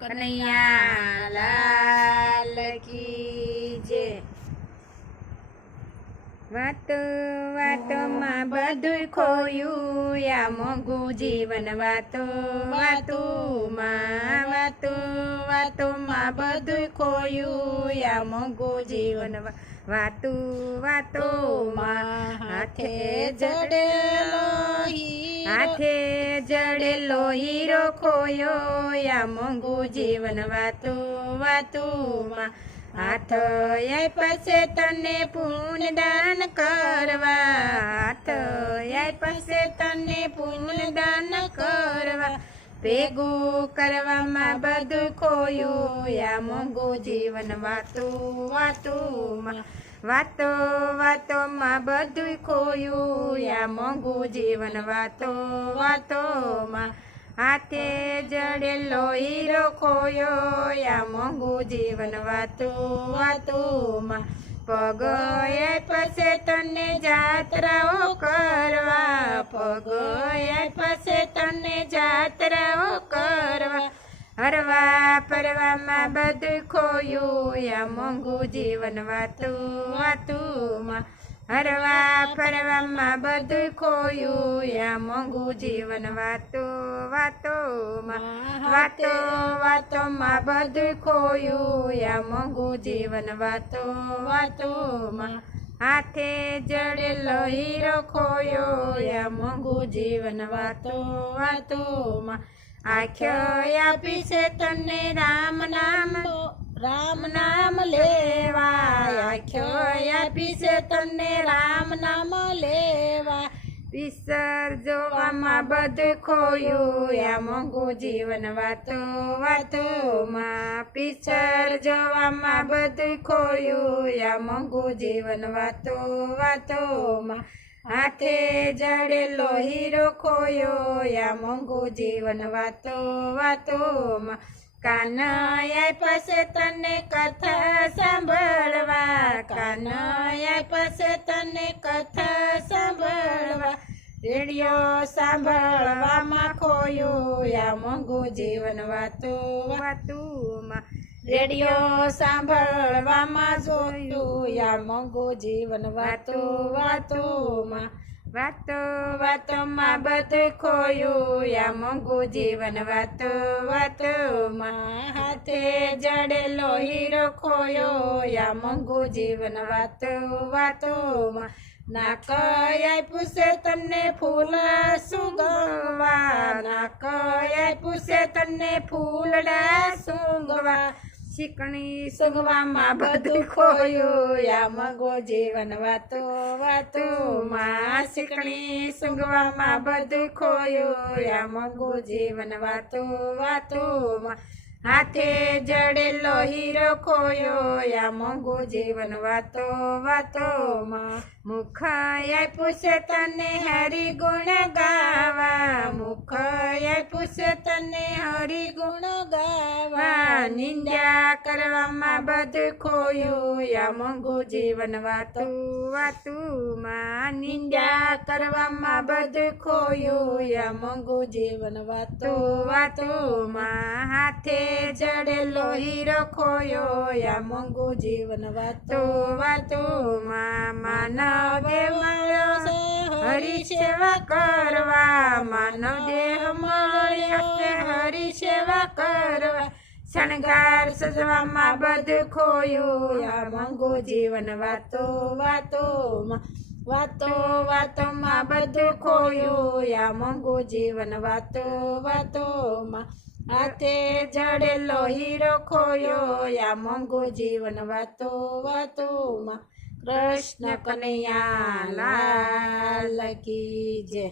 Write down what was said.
કનૈયા લાલ કી જય। વાતો વાતોમાં બધું ખોયું યા મોંઘું જીવન વાતો વાતોમાં વાતોમાં બધું ખોયું યા મોંઘું જીવન વાતો વાતોમાં હાથે જડેલો હીરો ખોયો યા મોંઘું જીવન વાતો વાતોમાં હાથ પાસે તને પુણ્યદાન કરવા હાથ પાસે તને પુણ્યદાન કરવા ભેગું કરવામાં બધું ખોયું યા મોંઘું જીવન વાતો વાતોમાં વાતોમાં બધું ખોયું યા મોંઘું જીવન વાતો વાતોમાં હાથે જડેલો હીરો ખોયો યા મોંઘું જીવન વાતો વાતોમાં પગ પાસે તને જાત્રાઓ કરવા પગ પાસે તને જાત્રાઓ કરવા હરવા ફરવામાં બધું ખોયું યા મોંઘું જીવન વાતો વાતોમાં હરવા ફરવામાં બધું ખોયું યા મોંઘું જીવન વાતો વાતોમાં વાતોમાં બધું ખોયું યા મોંઘું જીવન વાતો વાતોમાં હાથે જડેલો હીરો ખોયો યા મોંઘું જીવન વાતો વાતોમાં આંખ્યો આપી છે તને રામ નામ લેવા આંખ્યો આપી છે તને રામ નામ લેવા પિક્ચર જોવામાં બધું ખોયું યા મોંઘું જીવન વાતો વાતોમાં પિક્ચર જોવામાં બધું ખોયું યા મોંઘું જીવન વાતો વાતોમાં હાથે જડેલો હીરો ખોયો યા મોંઘું જીવન વાતો વાતોમાં કાનૈયા પાસે તને કથા સાંભળવા કાનૈયા પાસે તને કથા સાંભળવા રેડિયો સાંભળવામાં ખોયું યા મોંઘું જીવન વાતો વાતોમાં રેડિયો સાંભળવામાં જોયું યા મોંઘું જીવન વાતો વાતોમાં વાતોમાં બધું ખોયું યા મોંઘું જીવન વાતો વાતોમાં હાથે જડેલો હીરો ખોયો યા મોંઘું જીવન વાતો વાતોમાં નાકય પૂછે તને ફૂલ સૂંઘવા નાકય પૂછે તને ફૂલડા સૂંઘવા શીકણી સૂંઘવામાં બધું ખોયું યા મોંઘું જીવન વાતો વાતોમાં શીકણી સૂંઘવામાં બધું ખોયું યા મોંઘું જીવન વાતો વાતોમાં હાથે જડેલો હીરો ખોયો યા મોંઘું જીવન વાતો વાતોમાં મુખ પૂછે તને હરી ગુણ ગાવા મુખ પૂછે તને હરી ગુણ ગાવા નિંદ્યા કરવામાં બધું ખોયું યા મોંઘું જીવન વાતો વાતોમાં નિંદ્યા કરવામાં બધું ખોયું યા મોંઘું જીવન વાતો વાતોમાં હાથે જડેલો હીરો ખોયો યા મોંઘું જીવન વાતો વાતોમાં માનવ દેહ મળ્યો છે હરી સેવા કરવા માનવ દેહ મળ્યો છે હરી સેવા કરવા શણગાર સજવામાં બધું ખોયું યા મોંઘું જીવન વાતો વાતોમાં વાતોમાં બધું ખોયું યા મોંઘું જીવન વાતો વાતોમાં હાથે જડેલો હીરો ખોયો યા મોંઘું જીવન વાતો વાતોમાં કૃષ્ણ કનૈયા લાલ કી જય।